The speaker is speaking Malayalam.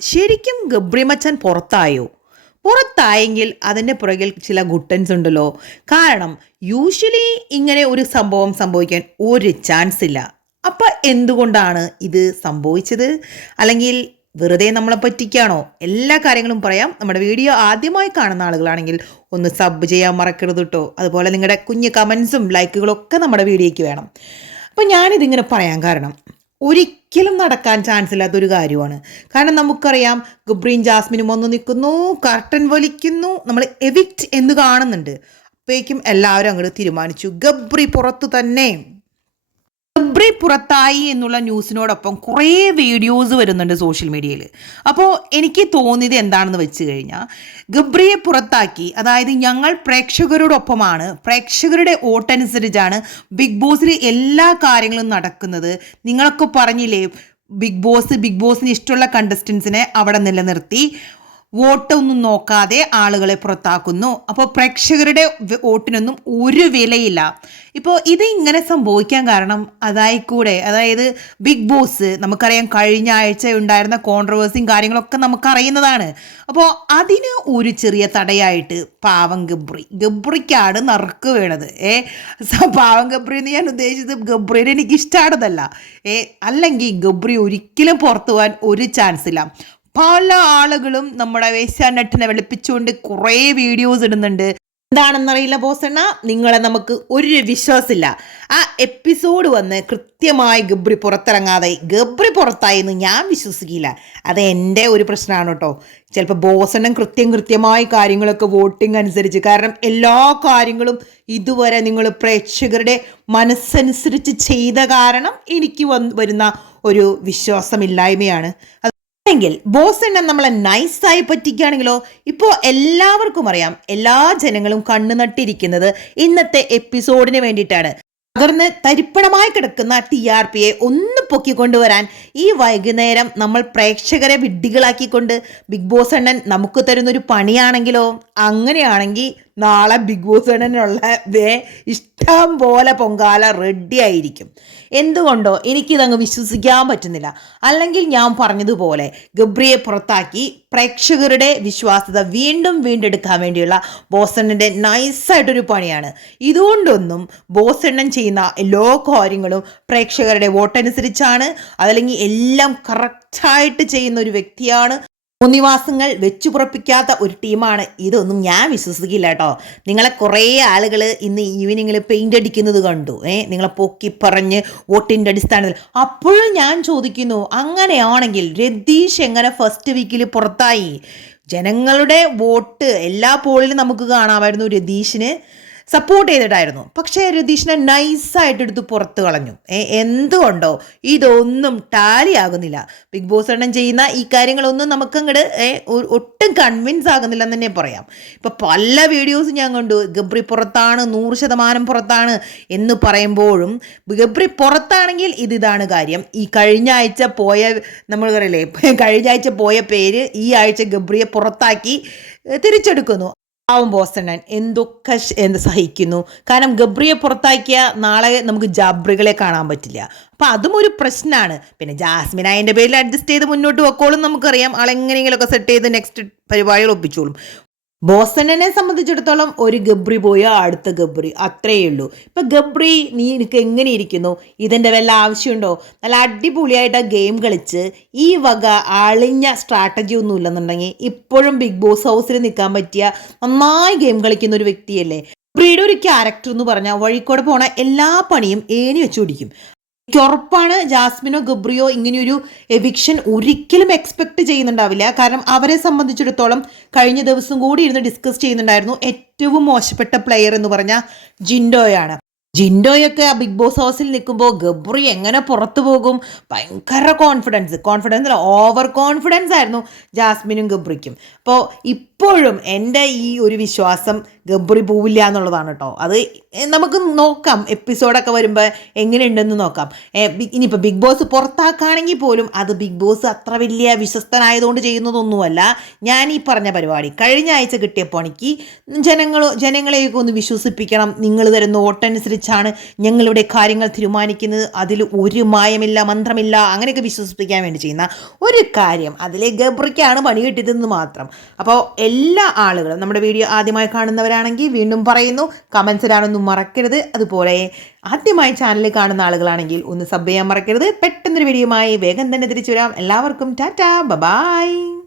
ശരിക്കും ഗബ്രി മച്ചാൻ പുറത്തായോ? പുറത്തായെങ്കിൽ അതിന്റെ പുറകിൽ ചില ഗുട്ടൻസ് ഉണ്ടല്ലോ. കാരണം യൂഷ്വലി ഇങ്ങനെ ഒരു സംഭവം സംഭവിക്കാൻ ഒരു ചാൻസ് ഇല്ല. അപ്പം എന്തുകൊണ്ടാണ് ഇത് സംഭവിച്ചത്? അല്ലെങ്കിൽ വെറുതെ നമ്മളെ പറ്റിക്കാണോ? എല്ലാ കാര്യങ്ങളും പറയാം. നമ്മുടെ വീഡിയോ ആദ്യമായി കാണുന്ന ആളുകളാണെങ്കിൽ ഒന്ന് സബ് ചെയ്യാൻ മറക്കരുത് കേട്ടോ അതുപോലെ നിങ്ങളുടെ കുഞ്ഞ് കമൻസും ലൈക്കുകളൊക്കെ നമ്മുടെ വീഡിയോയ്ക്ക് വേണം. അപ്പം ഞാനിതിങ്ങനെ പറയാൻ കാരണം ഒരിക്കലും നടക്കാൻ ചാൻസ് ഇല്ലാത്തൊരു കാര്യമാണ്. കാരണം നമുക്കറിയാം ഗബ്രീൻ ജാസ്മിനും ഒന്ന് നിൽക്കുന്നു കർട്ടൻ വലിക്കുന്നു നമ്മൾ എവിക്റ്റ് എന്ന് കാണുന്നുണ്ട്. അപ്പോഴേക്കും എല്ലാവരും അങ്ങോട്ട് തീരുമാനിച്ചു ഗബ്രി പുറത്തു തന്നെ. ഗബ്രി പുറത്തായി എന്നുള്ള ന്യൂസിനോടൊപ്പം കുറേ വീഡിയോസ് വരുന്നുണ്ട് സോഷ്യൽ മീഡിയയിൽ അപ്പോൾ എനിക്ക് തോന്നിയത് എന്താണെന്ന് വെച്ച് കഴിഞ്ഞാൽ ഗബ്രിയെ പുറത്താക്കി അതായത് ഞങ്ങൾ പ്രേക്ഷകരോടൊപ്പമാണ് പ്രേക്ഷകരുടെ വോട്ടനുസരിച്ചാണ് ബിഗ് ബോസിൽ എല്ലാ കാര്യങ്ങളും നടക്കുന്നത്. നിങ്ങളൊക്കെ പറഞ്ഞില്ലേ ബിഗ് ബോസ് ബിഗ് ബോസിന് ഇഷ്ടമുള്ള കണ്ടസ്റ്റൻസിനെ അവിടെ നിലനിർത്തി. വോട്ടൊന്നും നോക്കാതെ ആളുകളെ പുറത്താക്കുന്നു. അപ്പോൾ പ്രേക്ഷകരുടെ വോട്ടിനൊന്നും ഒരു വിലയില്ല. ഇപ്പോൾ ഇത് ഇങ്ങനെ സംഭവിക്കാൻ കാരണം അതായി കൂടെ അതായത് ബിഗ് ബോസ് നമുക്കറിയാം കഴിഞ്ഞ ആഴ്ച ഉണ്ടായിരുന്ന കോൺട്രവേഴ്സിയും കാര്യങ്ങളൊക്കെ നമുക്കറിയുന്നതാണ്. അപ്പോൾ അതിന് ഒരു ചെറിയ തടയായിട്ട് പാവം ഗബ്രി ഗബ്രിക്കാണ് നറുക്ക് വീണത്. ഏ പാവം ഗബ്രി എന്ന് ഞാൻ ഉദ്ദേശിച്ചത് ഗബ്രിനെ എനിക്ക് ഇഷ്ടമാണതല്ല ഏ അല്ലെങ്കിൽ ഗബ്രി ഒരിക്കലും പുറത്തു പോകാൻ ഒരു ചാൻസ് ഇല്ല പല ആളുകളും നമ്മുടെ വേശ്യാനെട്ടിനെ വെളുപ്പിച്ചുകൊണ്ട് കുറേ വീഡിയോസ് ഇടുന്നുണ്ട്. എന്താണെന്നറിയില്ല ബോസണ്ണ നിങ്ങളെ നമുക്ക് ഒരു വിശ്വാസമില്ല. ആ എപ്പിസോഡ് വന്ന് കൃത്യമായി ഗബ്രി പുറത്തിറങ്ങാതെ ഗബ്രി പുറത്തായി എന്ന് ഞാൻ വിശ്വസിക്കില്ല. അത് എന്റെ ഒരു പ്രശ്നമാണ് കേട്ടോ. ചിലപ്പോൾ ബോസണ്ണൻ കൃത്യം കൃത്യമായി കാര്യങ്ങളൊക്കെ വോട്ടിംഗ് അനുസരിച്ച് കാരണം എല്ലാ കാര്യങ്ങളും ഇതുവരെ നിങ്ങൾ പ്രേക്ഷകരുടെ മനസ്സനുസരിച്ച് ചെയ്ത കാരണം എനിക്ക് വരുന്ന ഒരു വിശ്വാസമില്ലായ്മയാണ്. അത് എങ്കിൽ ബോസ് എണ്ണം നമ്മളെ നൈസായി പറ്റിക്കുകയാണെങ്കിലോ ഇപ്പോൾ എല്ലാവർക്കും അറിയാം എല്ലാ ജനങ്ങളും കണ്ണു നട്ടിരിക്കുന്നത് ഇന്നത്തെ എപ്പിസോഡിന് വേണ്ടിയിട്ടാണ്. തകർന്ന് തരിപ്പണമായി കിടക്കുന്ന ടി ആർ പിയെ ഒന്ന് പൊക്കിക്കൊണ്ടുവരാൻ ഈ വൈകുന്നേരം നമ്മൾ പ്രേക്ഷകരെ വിഡ്ഢികളാക്കിക്കൊണ്ട് ബിഗ് ബോസ് അണ്ണൻ നമുക്ക് തരുന്നൊരു പണിയാണെങ്കിലോ അങ്ങനെയാണെങ്കിൽ നാളെ ബിഗ് ബോസ് എണ്ണനുള്ള വേ ഇഷ്ടം പോലെ പൊങ്കാല റെഡി ആയിരിക്കും. എന്തുകൊണ്ടോ എനിക്കിതങ്ങ് വിശ്വസിക്കാൻ പറ്റുന്നില്ല. അല്ലെങ്കിൽ ഞാൻ പറഞ്ഞതുപോലെ ഗബ്രിയെ പുറത്താക്കി പ്രേക്ഷകരുടെ വിശ്വാസ്യത വീണ്ടും വീണ്ടെടുക്കാൻ വേണ്ടിയുള്ള ബോസണ്ണന്റെ നൈസായിട്ടൊരു പണിയാണ്. ഇതുകൊണ്ടൊന്നും ബോസണ്ണൻ ചെയ്യുന്ന എല്ലാ കാര്യങ്ങളും പ്രേക്ഷകരുടെ വോട്ടനുസരിച്ചാണ്. അതല്ലെങ്കിൽ എല്ലാം കറക്റ്റായിട്ട് ചെയ്യുന്ന ഒരു വ്യക്തിയാണ് തോന്നിവാസങ്ങൾ വെച്ചു പുറപ്പിക്കാത്ത ഒരു ടീമാണ്. ഇതൊന്നും ഞാൻ വിശ്വസിക്കില്ല കേട്ടോ. നിങ്ങളെ കുറേ ആളുകൾ ഇന്ന് ഈവനിങ്ങിൽ പെയിന്റ് അടിക്കുന്നത് കണ്ടു. ഏ നിങ്ങളെ പൊക്കി പറഞ്ഞ് വോട്ടിന്റെ അടിസ്ഥാനത്തിൽ. അപ്പോഴും ഞാൻ ചോദിക്കുന്നു അങ്ങനെയാണെങ്കിൽ രതീഷ് എങ്ങനെ ഫസ്റ്റ് വീക്കിൽ പുറത്തായി? ജനങ്ങളുടെ വോട്ട് എല്ലാ പോളിലും നമുക്ക് കാണാമായിരുന്നു രതീഷിന്. സപ്പോർട്ട് ചെയ്തിട്ടായിരുന്നു. പക്ഷേ രതീഷിനെ നൈസായിട്ട് എടുത്ത് പുറത്ത് കളഞ്ഞു. എന്തുകൊണ്ടോ ഇതൊന്നും ടാലി ആകുന്നില്ല. ബിഗ് ബോസ് എണ്ണം ചെയ്യുന്ന ഈ കാര്യങ്ങളൊന്നും നമുക്കങ്ങോട്ട് ഒട്ടും കൺവിൻസ് ആകുന്നില്ല എന്ന് തന്നെ പറയാം. ഇപ്പം പല വീഡിയോസും ഞാൻ കണ്ടു. ഗബ്രി പുറത്താണ് നൂറ് ശതമാനം പുറത്താണ് എന്ന് പറയുമ്പോഴും ഗബ്രി പുറത്താണെങ്കിൽ ഇത് ഇതാണ് കാര്യം. ഈ കഴിഞ്ഞ ആഴ്ച പോയ നമ്മൾ പറയില്ലേ കഴിഞ്ഞ ആഴ്ച പോയ പേര് ഈ ആഴ്ച ഗബ്രിയെ പുറത്താക്കി തിരിച്ചെടുക്കുന്നു. പാവം ബോസണ്ണൻ എന്തൊക്കെ എന്ത് സഹിക്കുന്നു? കാരണം ഗബ്രിയെ പുറത്താക്കിയ നാളെ നമുക്ക് ജാബ്രികളെ കാണാൻ പറ്റില്ല. അപ്പം അതും ഒരു പ്രശ്നമാണ് പിന്നെ ജാസ്മിൻ അതിന്റെ പേരിൽ അഡ്ജസ്റ്റ് ചെയ്ത് മുന്നോട്ട് വെക്കോളും നമുക്കറിയാം. ആളെങ്ങനെയെങ്കിലുമൊക്കെ സെറ്റ് ചെയ്ത് നെക്സ്റ്റ് പരിപാടികൾ ഒപ്പിച്ചോളും. ബോസണ്ണനെ സംബന്ധിച്ചിടത്തോളം ഒരു ഗബ്രി പോയോ അടുത്ത ഗബ്രി. അത്രയേ ഉള്ളൂ ഇപ്പം ഗബ്രി നീ എനിക്ക് എങ്ങനെ ഇരിക്കുന്നു? ഇതിന്റെ വല്ല ആവശ്യമുണ്ടോ? നല്ല അടിപൊളിയായിട്ട് ഗെയിം കളിച്ച് ഈ വക അളിഞ്ഞ സ്ട്രാറ്റജി ഒന്നും ഇല്ലെന്നുണ്ടെങ്കിൽ ഇപ്പോഴും ബിഗ് ബോസ് ഹൗസിൽ നിൽക്കാൻ പറ്റിയ നന്നായി ഗെയിം കളിക്കുന്ന ഒരു വ്യക്തിയല്ലേ? ഗബ്രിയുടെ ഒരു ക്യാരക്ടർ എന്ന് പറഞ്ഞാൽ വഴിക്കൂടെ പോണ എല്ലാ പണിയും ഏനി വെച്ചു പിടിക്കും. എനിക്ക് ഉറപ്പാണ് ജാസ്മിനോ ഗബ്രിയോ ഇങ്ങനെയൊരു എവിക്ഷൻ ഒരിക്കലും എക്സ്പെക്ട് ചെയ്യുന്നുണ്ടാവില്ല. കാരണം അവരെ സംബന്ധിച്ചിടത്തോളം കഴിഞ്ഞ ദിവസം കൂടി ഇരുന്ന് ഡിസ്കസ് ചെയ്യുന്നുണ്ടായിരുന്നു ഏറ്റവും മോശപ്പെട്ട പ്ലെയർ എന്ന് പറഞ്ഞ ജിൻഡോയാണ്. ജിൻഡോയൊക്കെ ആ ബിഗ് ബോസ് ഹൗസിൽ നിൽക്കുമ്പോൾ ഗബ്രി എങ്ങനെ പുറത്തു പോകും? ഭയങ്കര കോൺഫിഡൻസ് കോൺഫിഡൻസ് അല്ല ഓവർ കോൺഫിഡൻസ് ആയിരുന്നു ജാസ്മിനും ഗബ്രിക്കും. അപ്പോൾ ഇപ്പോഴും എന്റെ ഈ ഒരു വിശ്വാസം ഗബ്രി പോവില്ല എന്നുള്ളതാണ് കേട്ടോ അത് നമുക്ക് നോക്കാം എപ്പിസോഡൊക്കെ വരുമ്പോൾ എങ്ങനെയുണ്ടെന്ന് നോക്കാം. ഇനിയിപ്പോൾ ബിഗ് ബോസ് പുറത്താക്കുകയാണെങ്കിൽ പോലും അത് ബിഗ് ബോസ് അത്ര വലിയ വിശ്വസ്തനായതുകൊണ്ട് ചെയ്യുന്നതൊന്നുമല്ല. ഞാൻ ഈ പറഞ്ഞ പരിപാടി കഴിഞ്ഞ ആഴ്ച കിട്ടിയപ്പോൾ എനിക്ക് ജനങ്ങൾ ജനങ്ങളെയൊക്കെ ഒന്ന് വിശ്വസിപ്പിക്കണം. നിങ്ങൾ തരുന്ന വോട്ടനുസരിച്ചാണ് ഞങ്ങളുടെ കാര്യങ്ങൾ തീരുമാനിക്കുന്നത്. അതിൽ ഒരു മായമില്ല മന്ത്രമില്ല അങ്ങനെയൊക്കെ വിശ്വസിപ്പിക്കാൻ വേണ്ടി ചെയ്യുന്ന ഒരു കാര്യം. അതിലെ ഗബ്രിക്കാണ് പണി കിട്ടിയതെന്ന് മാത്രം. അപ്പോൾ എല്ലാ ആളുകളും നമ്മുടെ വീഡിയോ ആദ്യമായി കാണുന്നവരാണെങ്കിൽ വീണ്ടും പറയുന്നു. കമൻസിലാണൊന്നും മറക്കരുത്. അതുപോലെ ആദ്യമായി ചാനൽ കാണുന്ന ആളുകളാണെങ്കിൽ ഒന്ന് സബ് ചെയ്യാൻ മറക്കരുത്. പെട്ടെന്നൊരു വീഡിയോയുമായി വേഗം തന്നെ തിരിച്ചു വരാം. എല്ലാവർക്കും ടാറ്റാ. ബബായ്